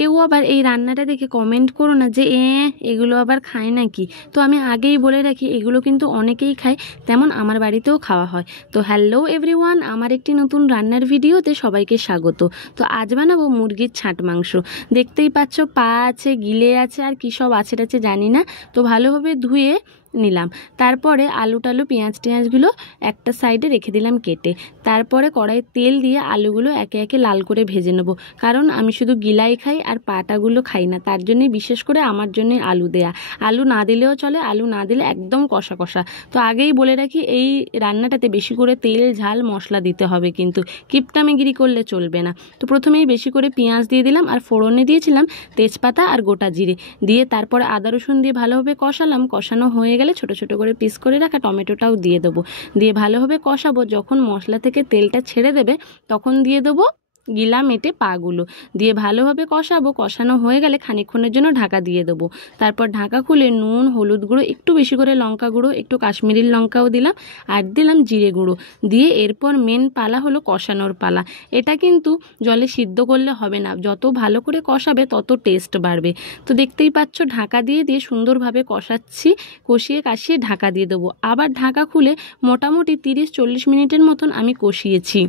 কেউ আবার এই রান্নাটা দেখে কমেন্ট করো না যে এগুলো আবার খায় নাকি। তো আমি আগেই বলে রাখি এগুলো কিন্তু অনেকেই খায়, তেমন আমার বাড়িতেও খাওয়া হয়। তো হ্যালো এভরিওয়ান, আমার একটি নতুন রান্নার ভিডিওতে সবাইকে স্বাগত। তো আজ বানাবো মুরগির ছাট মাংস। দেখতেই পাচ্ছ পা আছে, গিলে আছে, আর কী সব আছে টাছে জানি না। তো ভালোভাবে ধুয়ে নিলাম। তারপরে আলু টালু পেঁয়াজ টেঁয়াজগুলো একটা সাইডে রেখে দিলাম কেটে। তারপরে কড়াইয়ে তেল দিয়ে আলুগুলো একে একে লাল করে ভেজে নেব, কারণ আমি শুধু গিলাই খাই আর পাটাগুলো খাই না, তার জন্যই বিশেষ করে আমার জন্য আলু দেয়া। আলু না দিলেও চলে, আলু না দিলে একদম কষা কষা। তো আগেই বলে রাখি এই রান্নাটাতে বেশি করে তেল ঝাল মশলা দিতে হবে, কিন্তু কিপটামেগিরি করলে চলবে না। তো প্রথমেই বেশি করে পেঁয়াজ দিয়ে দিলাম, আর ফোড়নে দিয়েছিলাম তেজপাতা আর গোটা জিরে দিয়ে, তারপরে আদা রসুন দিয়ে ভালোভাবে কষালাম। কষানো হয়ে গেলে ছোট ছোট করে পিস করে রাখা টমেটোটাও দিয়ে দেবো, দিয়ে ভালোভাবে কষাবো। যখন মশলা থেকে তেলটা ছেড়ে দেবে তখন দিয়ে দেবো গিলা মেটে পাগুলো, দিয়ে ভালোভাবে কষাবো। কষানো হয়ে গেলে খানিকক্ষণের জন্য ঢাকা দিয়ে দেবো। তারপর ঢাকা খুলে নুন, হলুদ গুঁড়ো, একটু বেশি করে লঙ্কা গুঁড়ো, একটু কাশ্মীরি লঙ্কাও দিলাম, আর দিলাম জিরে গুঁড়ো দিয়ে এরপর মেন পালা হলো কষানোর পালা। এটা কিন্তু জলে সিদ্ধ করলে হবে না, যত ভালো করে কষাবে তত টেস্ট বাড়বে। তো দেখতেই পাচ্ছ ঢাকা দিয়ে দিয়ে সুন্দরভাবে কষাচ্ছি। কষিয়ে কাশিয়ে ঢাকা দিয়ে দেবো। আবার ঢাকা খুলে মোটামুটি 30-40 মিনিটের মতন আমি কষিয়েছি।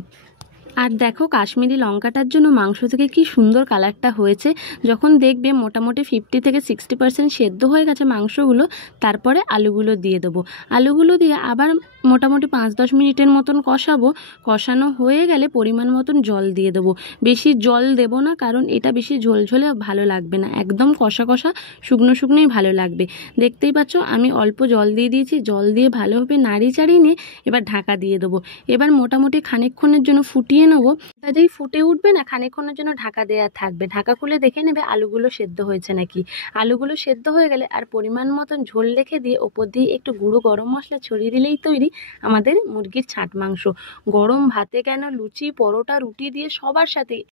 আর দেখো কাশ্মীরি লঙ্কাটার জন্য মাংস থেকে কি সুন্দর কালারটা হয়েছে। যখন দেখবে মোটামুটি 50-60% সেদ্ধ হয়ে গেছে মাংসগুলো, তারপরে আলুগুলো দিয়ে দেবো। আলুগুলো দিয়ে আবার মোটামুটি 5-10 মিনিটের মতন কষাবো। কষানো হয়ে গেলে পরিমাণ মতন জল দিয়ে দেবো। বেশি জল দেবো না, কারণ এটা বেশি ঝোলঝোলে ভালো লাগবে না, একদম কষা কষা শুকনো শুকনোই ভালো লাগবে। দেখতেই পাচ্ছ আমি অল্প জল দিয়ে দিয়েছি। জল দিয়ে ভালোভাবে নাড়ি চাড়িয়ে নিয়ে এবার ঢাকা দিয়ে দেবো। এবার মোটামুটি খানিকক্ষণের জন্য ফুটিয়ে নেবো। যেই ফুটে উঠবে না, খানিকক্ষণের জন্য ঢাকা দেওয়া থাকবে। ঢাকা খুলে দেখে নেবে আলুগুলো সেদ্ধ হয়েছে নাকি। আলুগুলো সেদ্ধ হয়ে গেলে আর পরিমাণ মতন ঝোল রেখে দিয়ে ওপর দিয়ে একটু গুঁড়ো গরম মশলা ছড়িয়ে দিলেই তৈরি আমাদের মুরগির ছাট মাংস। গরম ভাতে কেন, লুচি, পরোটা, রুটি দিয়ে সবার সাথে